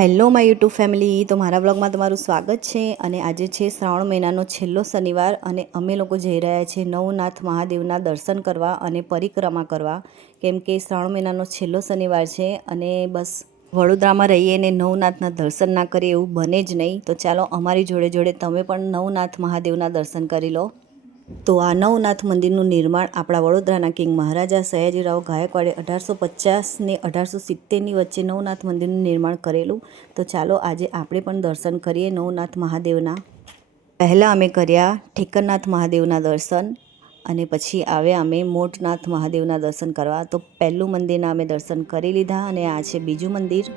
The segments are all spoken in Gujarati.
હેલો માય યુટ્યુબ ફેમિલી, તો મારા બ્લોગમાં તમારું સ્વાગત છે। અને આજે છે શ્રાવણ મહિનાનો છેલ્લો શનિવાર અને અમે લોકો જઈ રહ્યા છીએ નવનાથ મહાદેવના દર્શન કરવા અને પરિક્રમા કરવા, કેમ કે શ્રાવણ મહિનાનો છેલ્લો શનિવાર છે અને બસ વડોદરામાં રહીએ ને નવનાથના દર્શન ના કરીએ એવું બને જ નહીં। તો ચાલો અમારી જોડે જોડે તમે પણ નવનાથ મહાદેવના દર્શન કરી લો। તો આ નવનાથ મંદિરનું નિર્માણ આપણા વડોદરાના કિંગ મહારાજા સયાજીરાવ ગાયકવાડે 1850 ને 1870ની વચ્ચે નવનાથ મંદિરનું નિર્માણ કરેલું। તો ચાલો આજે આપણે પણ દર્શન કરીએ નવનાથ મહાદેવના। પહેલાં અમે કર્યા ઠેકરનાથ મહાદેવના દર્શન અને પછી આવ્યા અમે મોટનાથ મહાદેવના દર્શન કરવા। તો પહેલું મંદિરના અમે દર્શન કરી લીધા અને આ છે બીજું મંદિર।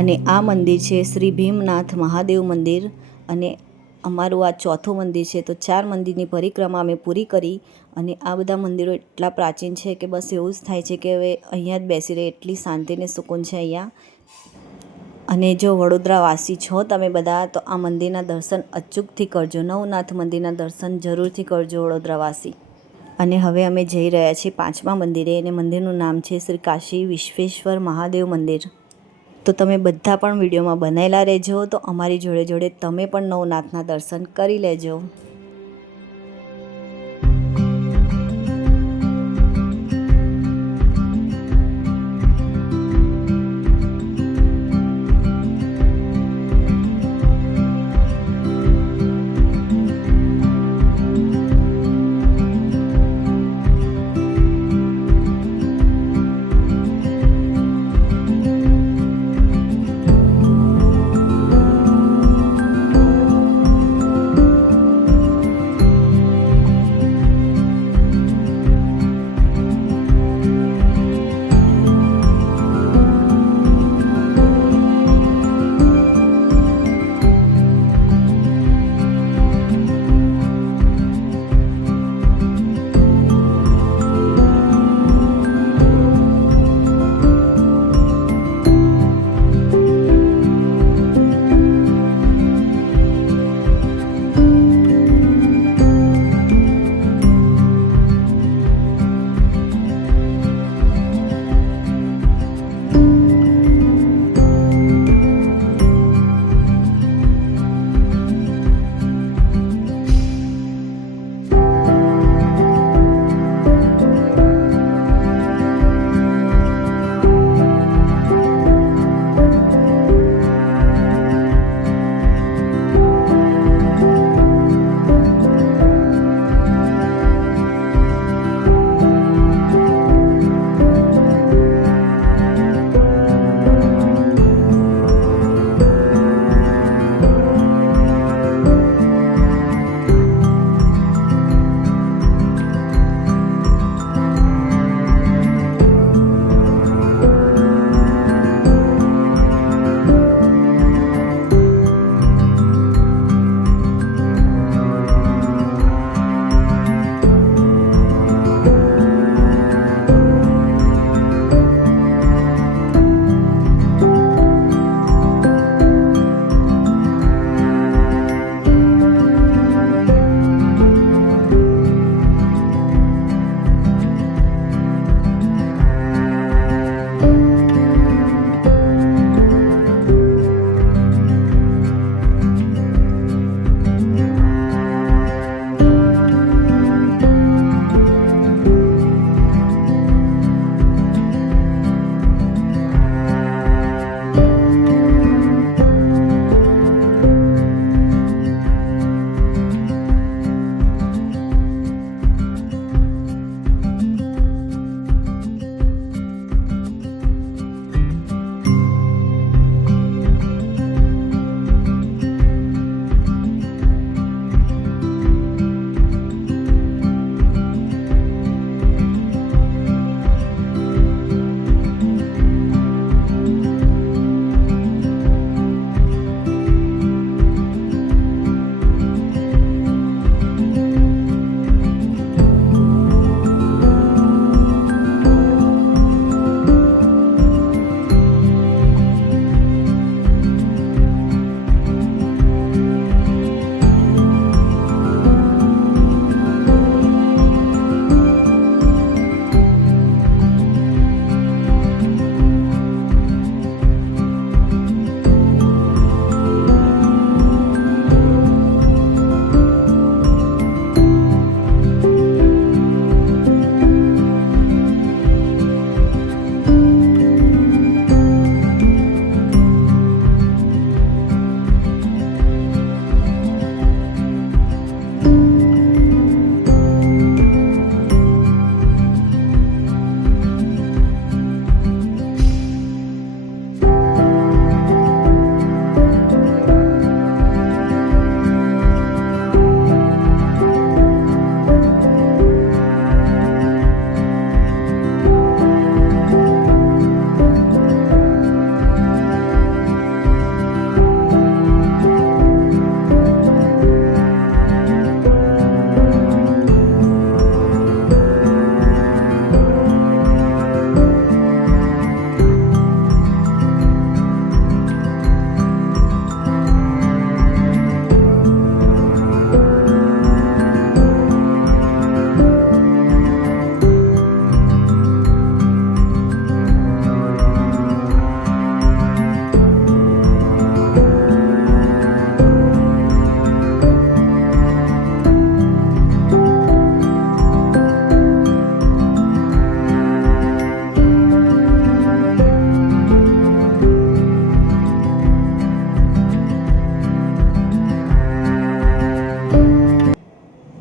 અને આ મંદિર છે શ્રી ભીમનાથ મહાદેવ મંદિર અને અમારું આ ચોથું મંદિર છે। તો 4 મંદિરની પરિક્રમા અમે પૂરી કરી અને આ બધા મંદિરો એટલા પ્રાચીન છે કે બસ એવું જ થાય છે કે હવે અહીંયા જ બેસી રહે, એટલી શાંતિ ને સુકૂન છે અહીંયા। અને જો વડોદરાવાસી છો તમે બધા તો આ મંદિરના દર્શન અચૂકથી કરજો, નવનાથ મંદિરના દર્શન જરૂરથી કરજો વડોદરાવાસી। અને હવે અમે જઈ રહ્યા છીએ 5મા મંદિરે અને મંદિરનું નામ છે શ્રી કાશી વિશ્વેશ્વર મહાદેવ મંદિર। તો તમે બધા પણ વિડીયોમાં બનાવેલા રહેજો, તો અમારી જોડે જોડે તમે પણ નવનાથના દર્શન કરી લેજો।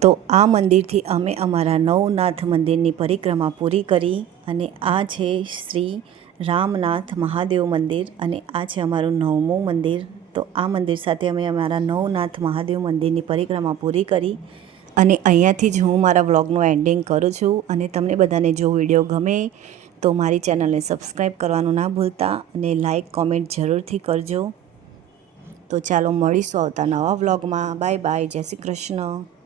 તો આ મંદિરથી અમે અમારા નવનાથ મંદિરની પરિક્રમા પૂરી કરી અને આ છે શ્રી રામનાથ મહાદેવ મંદિર અને આ છે અમારું 9મું મંદિર. તો આ મંદિર સાથે અમે અમારા નવનાથ મહાદેવ મંદિરની પરિક્રમા પૂરી કરી અને અહીંયાથી જ હું મારા વ્લોગનું એન્ડિંગ કરું છું. અને તમને બધાને જો વિડીયો ગમે તો મારી ચેનલને સબસ્ક્રાઈબ કરવાનું ના ભૂલતા અને લાઈક કોમેન્ટ જરૂરથી કરજો. તો ચાલો મળીશું આવતા નવા વ્લોગમાં. બાય બાય, જય શ્રી કૃષ્ણ.